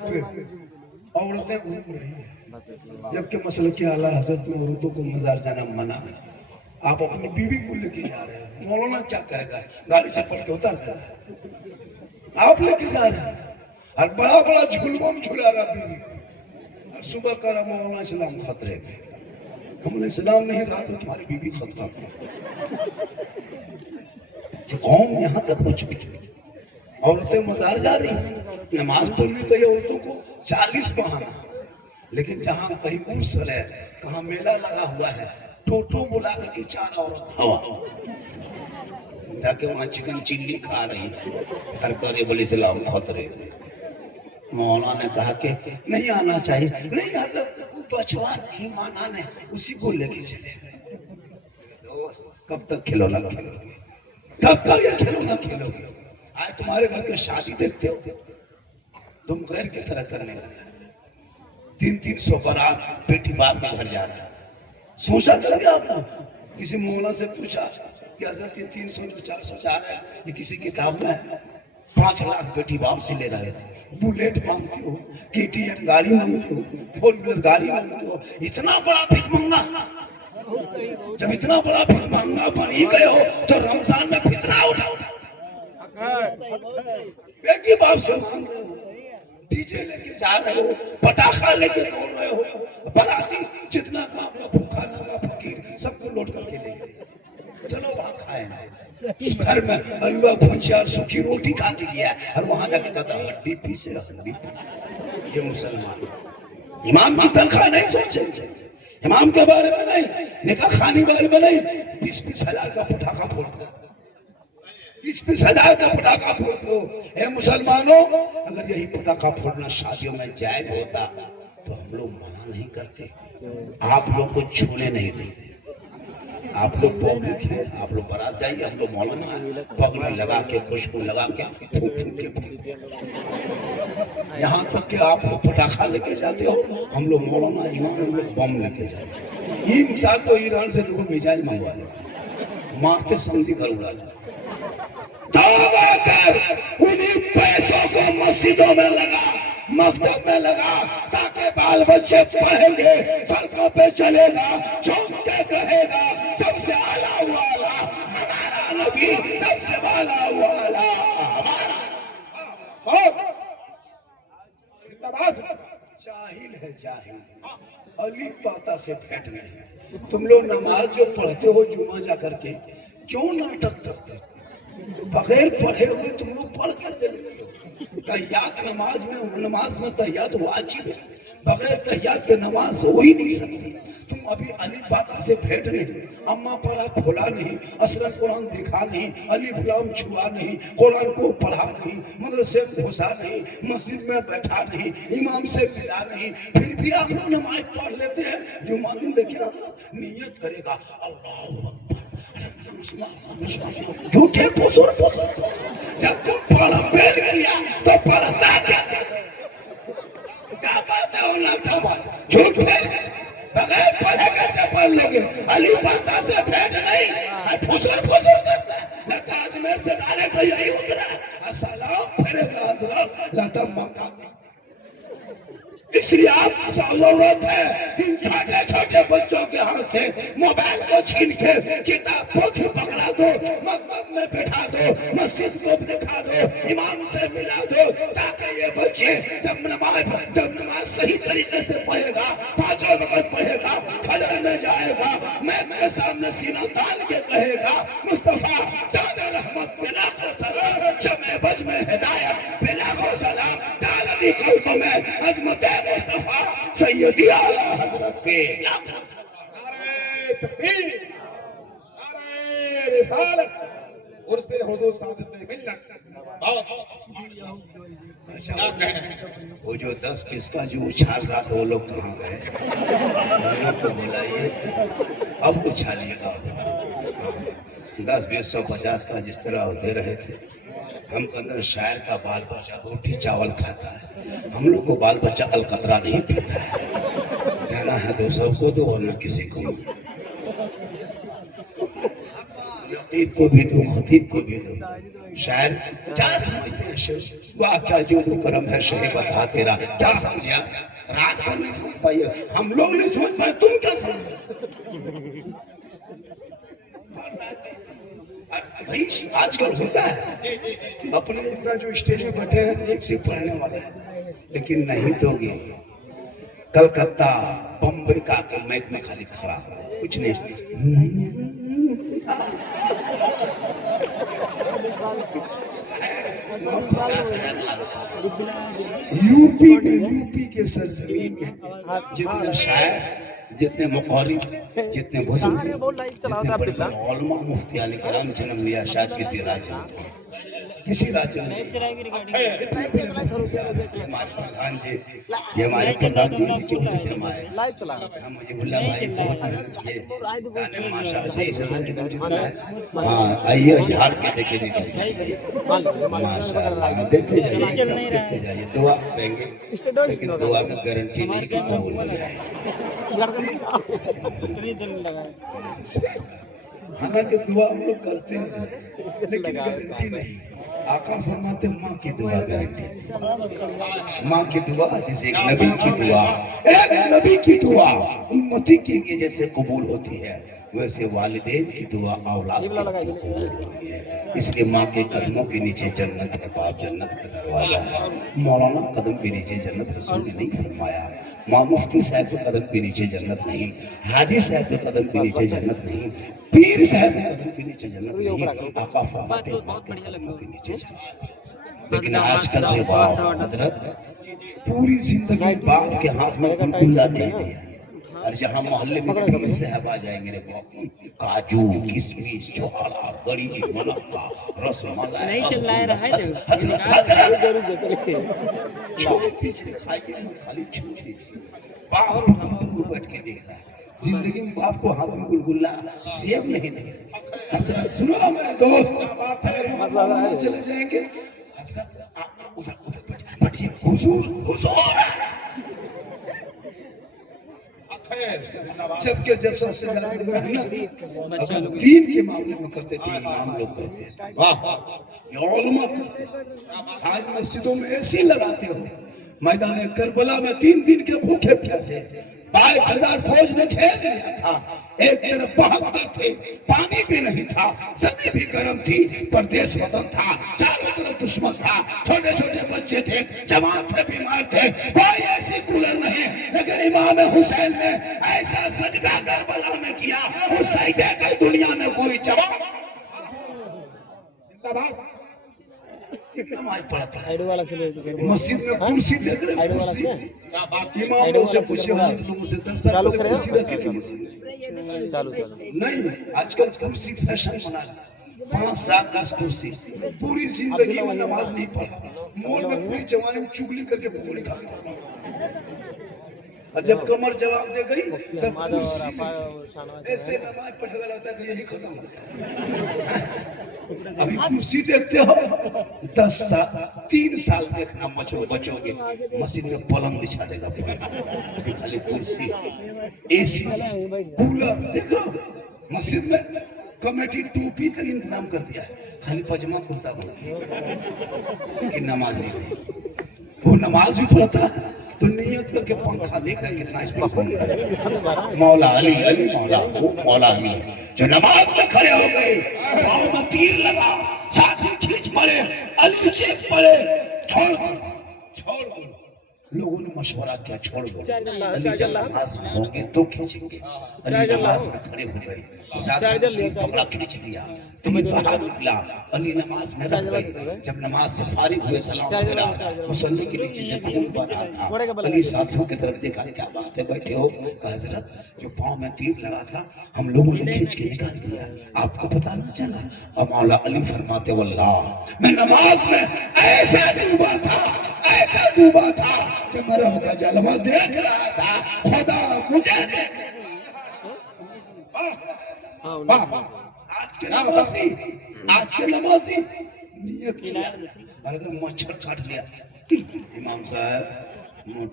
पे औरतें घूम रही है, जबकि मसले की आला हजरत में औरतों को मजार जाना मना। आप अपनी बीवी को लेके जा रहे हैं, मौलाना क्या करेगा? गाड़ी से पलट के उतर देगा। आप लेके जा रहे हैं और बड़ा बड़ा झुलबम झुला रहा बीवी और सुबह कह रहा मौलाना इस्लाम खतरे में। हमने इस्लाम नहीं रहा तो तुम्हारी बीवी खतरा में। कौन यहाँ तक हो चुकी? औरतें मजार जा रही हैं, नमाज पढ़ने तो ये औरतों को 40 बहाना, लेकिन जहाँ कहीं गुस्ल है, कहाँ मेला लगा हुआ है, टोटो बुला करके 4 औरत हवा जाके वहाँ चिकन चिल्ली खा रही हर करे बोले सलाम खतरे। मौलाना ने कहा कि नहीं आना चाहिए। नहीं हजरत बचवा नहीं माना नहीं, उसी को लेके चले। कब तक खिलौना खेलोगे? कब तक ये खिलौना खेलोगे? आज तुम्हारे घर के शादी देखते हो तुम गैर की तरह करने लगे। 300 बारात बेटी बाप के घर जा रहा है। सोचा कभी आपने किसी मौलाना से पूछा कि हजरत ये 300 400 जा रहा है, ये किसी किताब में है? 5 लाख बेटी बाप से ले रहे हैं। बुलेट मांगती हो, KTM गाड़ी मांगती हो, 4 व्हीलर गाड़ी मांगती हो, इतना बड़ा भीख मंगा। जब इतना बड़ा भीख मंगा बन ही गए हो तो रमजान में फितरा उठाओ। बेटी बाप से मांग रहे हो, डीजे लेके जा रहे हो, पटाखा लेके दौड़ रहे हो, बाराती जितना गांव का भूखा नंगा फकीर सबको लौट करके ले गए। चलो वहां खाए, घर में हलवा भुजिया और सूखी रोटी खा के लिया और वहां जाके कहता हड्डी पीसे हड्डी पीसे। ये मुसलमान इमाम की तनख्वाह नहीं सोचे, इमाम के बारे में नहीं, निकाह खानी बारे में नहीं, 20-20 हजार का पटाखा फोड़ते, 20-20 हजार का पटाखा फोड़ दो। हे मुसलमानों, अगर यही पटाखा फोड़ना शादियों में जायज होता तो हम लोग मना नहीं करते, आप लोग को छूने नहीं देते। आप लोग पब्लिक है, आप लोग बारात जाइए, हम लोग मौलाना है, पगड़ी लगा के खुशबू लगा के यहाँ तक कि आप लोग पटाखा लेके जाते हो, हम लोग मौलाना इमाम हम लोग बम लेके जाते हैं। ये मिसाल तो ईरान से लोगों मिसाइल मंगवा लेते, मारते समझी घर उड़ा लेते। दावा कर उन्हीं पैसों को मस्जिदों में लगा, मकतब में लगा, ताकि बाल बच्चे पढ़ेंगे, सड़कों पे चलेगा, चौक के कहेगा सबसे आला वाला हमारा नबी, सबसे वाला वाला हमारा। जाहिल है जाहिल, अली पाता से फेंट नहीं। तुम लोग नमाज जो पढ़ते हो जुमा जा करके, क्यों नाटक करते हो? बगैर पढ़े हुए तुम लोग पढ़ कर चले। तहियात नमाज में तहियात वाजिब है, बगैर तहियात के नमाज हो ही नहीं सकती। तुम अभी अली पाता से भेंट नहीं, अम्मा परा खोला नहीं, असरत कुरान देखा नहीं, अली गुलाम छुआ नहीं, कुरान को पढ़ा नहीं, मदरसे घुसा नहीं, मस्जिद में बैठा नहीं, इमाम से मिला नहीं, फिर भी आप लोग नमाज पढ़ लेते हैं। जुम्मा दिन देखिए नियत करेगा अल्लाह अकबर, झूठे फुसूर जब तुम पढ़ बैठ गया तो पढ़ता क्या करते हो ना? झूठे बगैर पढ़े कैसे पढ़ लोगे? अली पाता से फेंट नहीं, फुसूर करता है। अजमेर से डाले तो यही उतरा सलाम फेरेगा हजरत लता मक्का। इसलिए आपको जरूरत है इन छोटे छोटे बच्चों के हाथ से मोबाइल को छीन के किताब पोथी पकड़ा दो, मकतब में बैठा दो, मस्जिद को दिखा दो, इमाम से मिला दो, ताकि ये बच्चे जब नमाज सही तरीके से पढ़ेगा, 5 वक्त पढ़ेगा, फजर में जाएगा, मैं मेरे सामने सीना तान के कहेगा मुस्तफा जादा रहमत बिला को सलाम, जमे बज में हिदायत बिला को सलाम, डाली कल्ब में अजमत मुस्तफा सैयदी आला हजरत पे। नारे तकबीर, नारे रिसालत, उर्से हुजूर सादत मिल्लत। वो जो 10-20 का जो उछाल रहा था वो लोग कहाँ गए? तो बुलाइए, अब उछालिएगा। 10, 20, 100, 50 का जिस तरह दे रहे थे। हम अंदर शायर का बाल बच्चा रोटी चावल खाता है, हम लोग को बाल बच्चा अलकतरा नहीं पीता है। कहना है तो सबको दो और न किसी को। नकीब को भी दो, खतीब को भी दो, शायर क्या समझते हैं शेर? वाह क्या जोदो करम है शेर बता तेरा, क्या समझा? रात भर नहीं समझ पाए, हम लोग नहीं समझ पाए, तुम क्या समझ? भाई आजकल होता है अपने इतना जो स्टेज में बैठे हैं एक से पढ़ने वाले, लेकिन नहीं दोगे। कलकत्ता बम्बई का मैक में खाली खड़ा कुछ नहीं। यूपी के सरजमीन में जितने शायर, जितने मुक़र्री, जितने बुजुर्ग, जितने बड़े उलमा मुफ्ती आले कराम जन्म लिया, शायद किसी राज्य में, किसी राज्य में प्रधान जी, ये हमारे प्रधान जी की वजह से हमारे मुझे भुल्ला भाई बहुत ये गाने माशा से इस तरह के जितना है। हाँ आइए झाड़ के देखे माशाल्लाह, देखते जाइए दुआ करेंगे, लेकिन दुआ में गारंटी नहीं कि कबूल हो जाए। हालांकि दुआ हम लोग करते हैं लेकिन गारंटी नहीं। आका फरमाते माँ की दुआ गारंटी, माँ की दुआ जैसे एक नबी की दुआ, एक नबी की दुआ उम्मती के लिए जैसे कबूल होती है, वैसे वालिदैन की दुआ औलाद की कबूल होती है। इसलिए माँ के कदमों के नीचे जन्नत है, बाप जन्नत का दरवाजा है। मौलाना कदम के नीचे जन्नत रसूल ने नहीं फरमाया, माँ मुफ्ती साहब के कदम के नीचे जन्नत नहीं, हाजी साहब के कदम के नीचे जन्नत नहीं, पीर साहब के कदम के नीचे जन्नत नहीं, आका फरमाते माँ के कदमों के नीचे जन्नत। लेकिन आजकल से बाप हजरत पूरी जिंदगी बाप के हाथ में गुलगुला नहीं दिया, और जहाँ मोहल्ले में पीर साहब आ जाएंगे रे काजू किशमिश छोहाड़ा बड़ी मुनक्का रसमलाई नहीं चल रहा है खाली छूछे बाप को बैठ के देख रहा है। जिंदगी में बाप को हाथ में गुलगुला सेब नहीं हजरत सुनो मेरे दोस्त, चले जाएंगे हजरत उधर उधर बैठिए हुजूर हुजूर, जबकि जब सबसे ज्यादा मेहनत दीन के मामले में करते थे इमाम लोग करते हैं, वाह उलमा करते हैं। आज मस्जिदों में ऐसी लगाते हो, मैदान करबला में 3 दिन के भूखे प्यासे 22,000 फौज ने घेर लिया था, एक तरफ 72 थे, पानी भी नहीं था, जमीन भी गर्म थी, परदेश वतन था, चारों तरफ दुश्मन था, छोटे छोटे बच्चे थे, जवान थे, बीमार थे, कोई ऐसी कूलर नहीं, लेकिन इमाम हुसैन ने ऐसा सजदा करबला में किया, उस सजदे का दुनिया में कोई जवाब नमाज पढ़ता है। मस्जिद में कुर्सी देख रहे हैं, कुर्सी इमाम लोग से पूछे मुझसे 10 साल पहले कुर्सी रखी थी मस्जिद चालू नहीं, आजकल कुर्सी फैशन बना है, 5 साल 10 कुर्सी, पूरी जिंदगी में नमाज नहीं पढ़ा, मॉल में पूरी जवानी में चुगली करके पकौड़ी खा गया, और जब कमर जवाब दे गई तब कुर्सी ऐसे नमाज पढ़ने लगता है कि यही खत्म हो गया। अभी कुर्सी देखते हो 10 साल 3 साल देखना बचोगे, मस्जिद में पलंग बिछा देगा, अभी खाली कुर्सी एसी कूलर देख रहे हो। मस्जिद में कमेटी टोपी का इंतजाम कर दिया है, खाली पजामा कुर्ता बोल कि नमाजी वो नमाज भी पढ़ता तो नियत करके पंखा देख रहे हैं कितना स्पीड घूम रहा है। मौला अली अली मौला वो मौला अली जो नमाज में खड़े हो गए, पाँव में तीर लगा, छाती खींच पड़े, अली चीख पड़े, छोड़ लोगों ने मशवरा किया छोड़ दो, अली जब नमाज में होंगे तो खींचेंगे, अली नमाज में खड़े हो गए, कपड़ा खींच दिया, तीर बाहर निकला, अली नमाज में रख गए, जब नमाज से फारिग हुए सलाम फेरा, मुसल्ले के नीचे से खून बह रहा था, अली साथियों की तरफ देखा, क्या बात है बैठे हो, कहा हजरत जो पाँव में तीर लगा था हम लोगों ने खींच के निकाल दिया, आपको पता न चला। अब मौला अली फरमाते वल्लाह मैं नमाज में ऐसा डूबा था कि मैं रब का जलवा देख रहा था, खुदा मुझे आज के नमाजी नियत किया, और अगर मच्छर काट लिया इमाम साहब